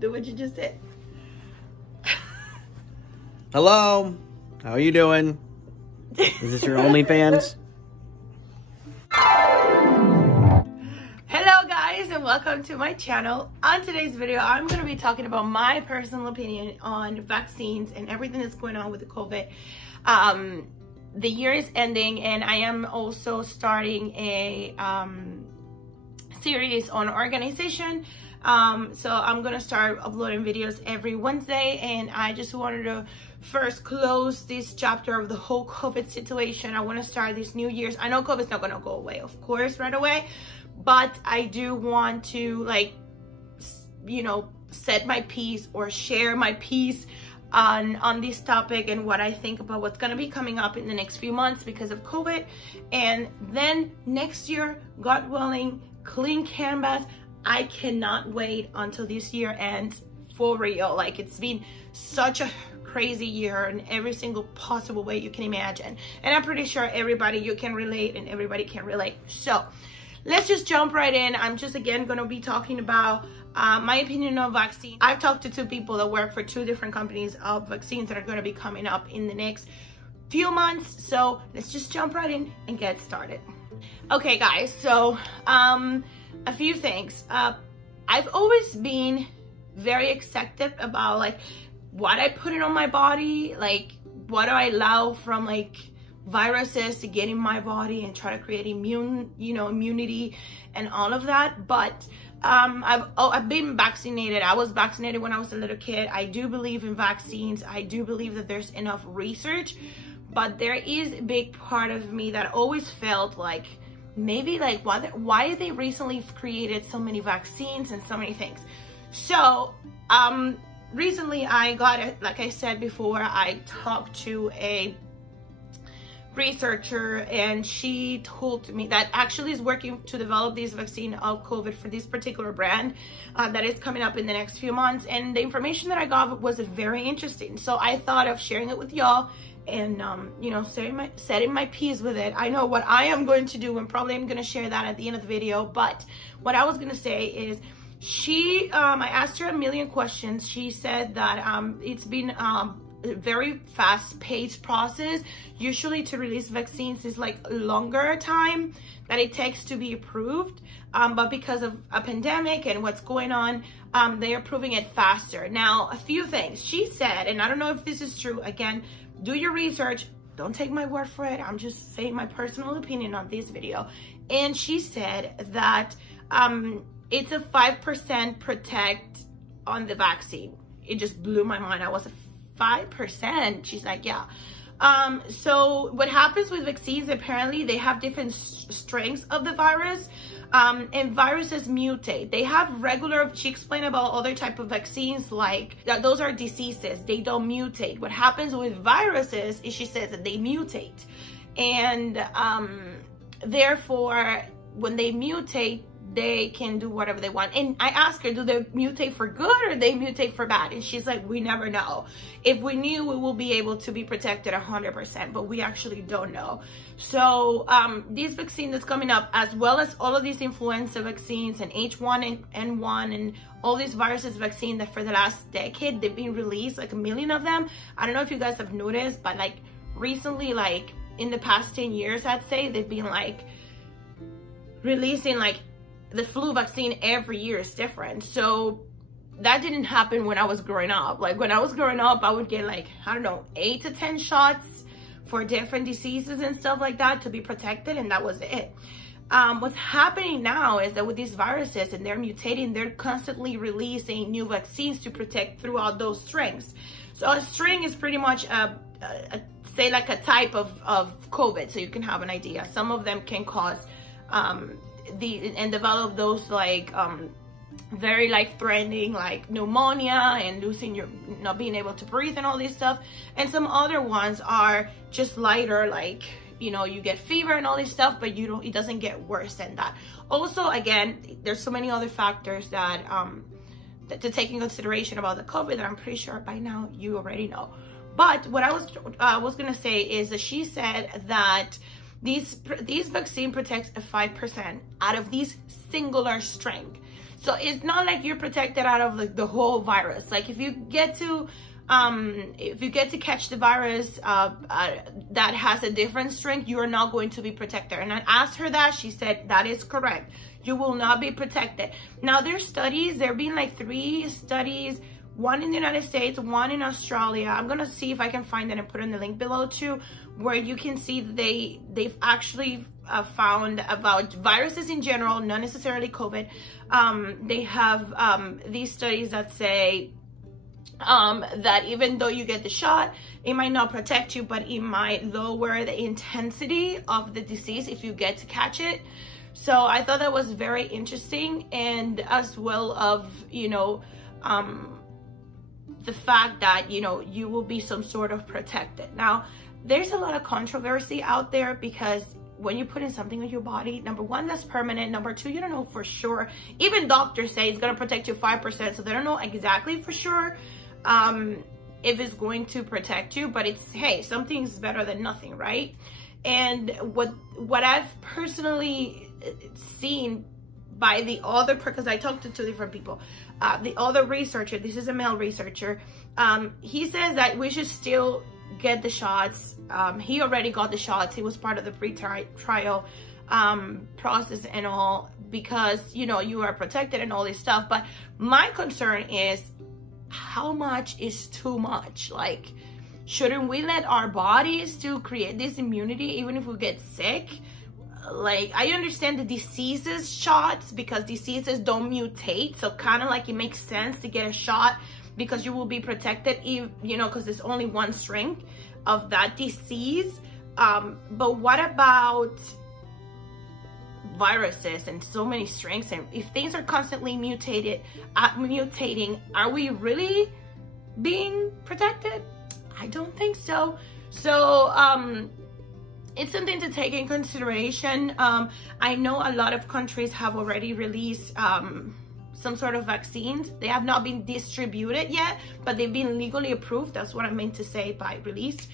Do what you just did. Hello, how are you doing? Is this your OnlyFans? Hello guys, and welcome to my channel. On today's video, I'm going to be talking about my personal opinion on vaccines and everything that's going on with the COVID. The year is ending, and I am also starting a series on organization. So I'm gonna start uploading videos every Wednesday, and I just wanted to first close this chapter of the whole COVID situation. I want to start this New Year's. I know COVID's not gonna go away, of course, right away, but I do want to, like, you know, set my piece or share my piece on this topic and what I think about what's going to be coming up in the next few months because of COVID. And then next year, God willing, clean canvas. I cannot wait until this year ends for real. Like, it's been such a crazy year in every single possible way you can imagine, and I'm pretty sure everybody, you can relate, and everybody can relate. So let's just jump right in. I'm just again going to be talking about my opinion on vaccines. I've talked to two people that work for two different companies of vaccines that are going to be coming up in the next few months. So let's just jump right in and get started. Okay guys, so a few things. I've always been very accepted about, like, what I put in on my body, like what do I allow from, like, viruses to get in my body and try to create immunity and all of that. But I've been vaccinated. I was vaccinated when I was a little kid. I do believe in vaccines. I do believe that there's enough research, but there is a big part of me that always felt like maybe, like, why they recently created so many vaccines and so many things. So recently I got it, like I said before, I talked to a researcher, and she told me that actually is working to develop this vaccine of COVID for this particular brand that is coming up in the next few months. And the information that I got was very interesting, so I thought of sharing it with y'all and you know, setting my piece with it. I know what I am going to do, and probably I'm going to share that at the end of the video. But what I was going to say is, she I asked her a million questions. She said that it's been a very fast-paced process. Usually to release vaccines is like a longer time that it takes to be approved, but because of a pandemic and what's going on, they are approving it faster. Now, a few things she said, and I don't know if this is true. Again, do your research, don't take my word for it. I'm just saying my personal opinion on this video. And she said that it's a 5% protect on the vaccine. It just blew my mind. I was a 5%. She's like, yeah. So what happens with vaccines, apparently they have different strengths of the virus, and viruses mutate. They have regular, she explained about other type of vaccines, like that those are diseases, they don't mutate. What happens with viruses is, she says, that they mutate, and therefore when they mutate, they can do whatever they want. And I asked her, do they mutate for good or they mutate for bad? And she's like, we never know. If we knew, we will be able to be protected 100%, but we actually don't know. So this vaccine that's coming up, as well as all of these influenza vaccines and H1N1 and all these viruses vaccine that for the last decade, they've been released, like a million of them. I don't know if you guys have noticed, but like recently, like in the past 10 years, I'd say, they've been like releasing, like, the flu vaccine every year is different. So that didn't happen when I was growing up. Like, when I was growing up, I would get, like, I don't know, 8 to 10 shots for different diseases and stuff like that to be protected, and that was it. What's happening now is that with these viruses, and they're mutating, they're constantly releasing new vaccines to protect throughout those strengths. So a string is pretty much say like a type of COVID, so you can have an idea. Some of them can cause and develop those, like, very life-threatening, like pneumonia and losing your, not being able to breathe and all this stuff. And some other ones are just lighter, like, you know, you get fever and all this stuff, but you don't, it doesn't get worse than that. Also, again, there's so many other factors that to take in consideration about the COVID that I'm pretty sure by now you already know. But what I was gonna say is that she said that these vaccine protects a 5% out of these singular strength. So it's not like you're protected out of like the whole virus. Like if you get to catch the virus that has a different strain, you are not going to be protected. And I asked her that, she said that is correct. You will not be protected. Now there's studies, there have been like 3 studies, one in the United States, one in Australia. I'm gonna see if I can find it and put in the link below too, where you can see they've actually found about viruses in general, not necessarily COVID. They have these studies that say that even though you get the shot, it might not protect you, but it might lower the intensity of the disease if you get to catch it. So I thought that was very interesting, and as well of, you know, the fact that, you know, you will be some sort of protected. Now, there's a lot of controversy out there because when you put in something in your body, number one, that's permanent. Number two, you don't know for sure. Even doctors say it's gonna protect you 5%, so they don't know exactly for sure if it's going to protect you, but it's, hey, something's better than nothing, right? And what I've personally seen by the other, because I talked to 2 different people, the other researcher, this is a male researcher, he says that we should still get the shots. He already got the shots. He was part of the pre-trial process and all, because, you know, you are protected and all this stuff. But my concern is, how much is too much? Like, shouldn't we let our bodies to create this immunity even if we get sick? Like, I understand the diseases shots because diseases don't mutate, so kind of like it makes sense to get a shot because you will be protected, you know, because there's only one strain of that disease. But what about viruses and so many strains? And if things are constantly mutating, are we really being protected? I don't think so. So it's something to take in consideration. I know a lot of countries have already released some sort of vaccines. They have not been distributed yet, but they've been legally approved. That's what I meant to say by released.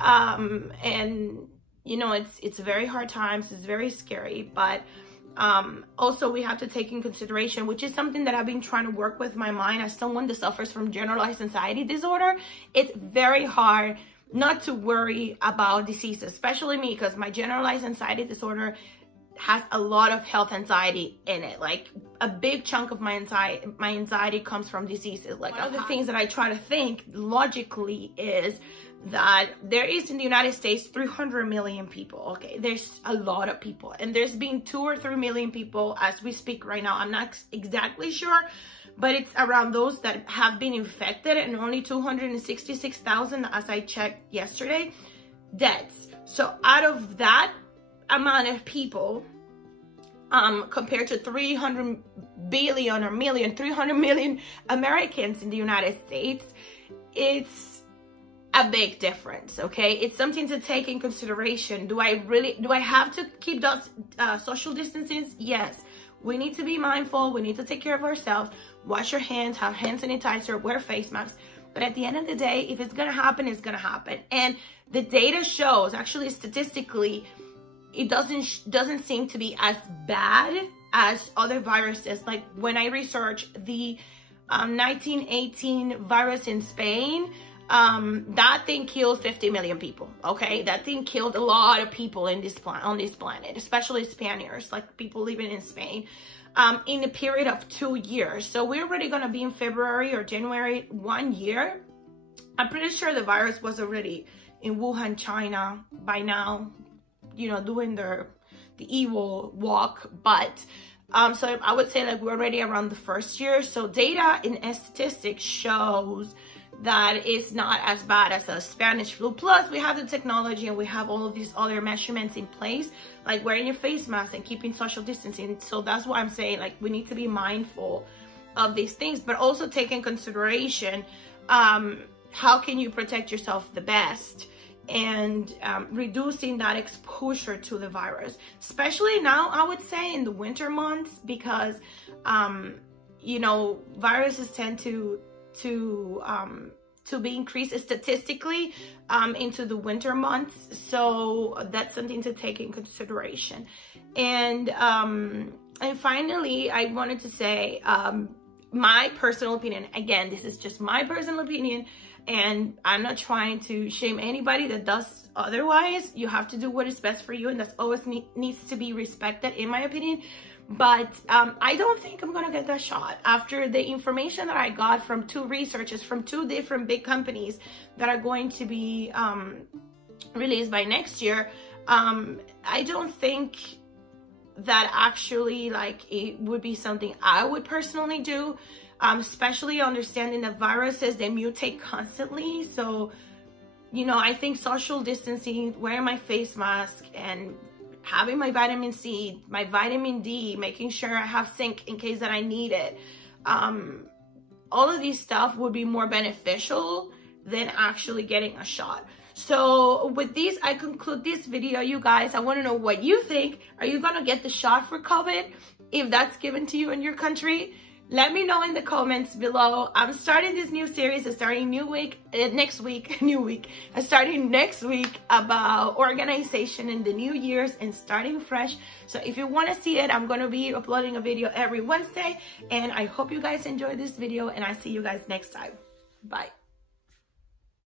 And you know, it's very hard times, it's very scary, but also we have to take in consideration, which is something that I've been trying to work with my mind as someone that suffers from generalized anxiety disorder. It's very hard not to worry about diseases, especially me, because my generalized anxiety disorder has a lot of health anxiety in it. Like a big chunk of my anxiety comes from diseases. Like one of the things that I try to think logically is that there is in the United States 300 million people. Okay, there's a lot of people, and there's been 2 or 3 million people as we speak right now. I'm not exactly sure, but it's around those that have been infected, and only 266,000, as I checked yesterday, deaths. So out of that amount of people, compared to 300 billion or million, 300 million Americans in the United States, it's a big difference. Okay, it's something to take in consideration. Do I have to keep those social distances? Yes. We need to be mindful. We need to take care of ourselves. Wash your hands, have hand sanitizer, wear face masks. But at the end of the day, if it's gonna happen, it's gonna happen. And the data shows, actually statistically, it doesn't seem to be as bad as other viruses. Like when I researched the 1918 virus in Spain, that thing killed 50 million people. Okay, that thing killed a lot of people in on this planet, especially Spaniards, like people living in Spain, in a period of 2 years. So we're already gonna be in February or January, 1 year. I'm pretty sure the virus was already in Wuhan, China by now, you know, doing the evil walk. But so I would say like we're already around the 1st year. So data in statistics shows that it's not as bad as a Spanish flu. Plus we have the technology and we have all of these other measurements in place, like wearing your face mask and keeping social distancing. So that's why I'm saying like we need to be mindful of these things, but also take in consideration how can you protect yourself the best, and reducing that exposure to the virus, especially now I would say in the winter months, because you know, viruses tend to be increased statistically into the winter months. So that's something to take in consideration. And And finally, I wanted to say my personal opinion. Again, this is just my personal opinion, and I'm not trying to shame anybody that does otherwise. You have to do what is best for you, and that's always needs to be respected, in my opinion. But I don't think I'm gonna get that shot after the information that I got from 2 researchers from 2 different big companies that are going to be released by next year. I don't think that actually, like, it would be something I would personally do, especially understanding that viruses, they mutate constantly. So, you know, I think social distancing, wearing my face mask, and having my vitamin C, my vitamin D, making sure I have zinc in case that I need it, all of these stuff would be more beneficial than actually getting a shot. So with this, I conclude this video, you guys. I want to know what you think. Are you going to get the shot for COVID? If that's given to you in your country, let me know in the comments below. I'm starting this new series. I'm starting next week about organization in the new year's and starting fresh. So if you want to see it, I'm going to be uploading a video every Wednesday. And I hope you guys enjoy this video, and I see you guys next time. Bye.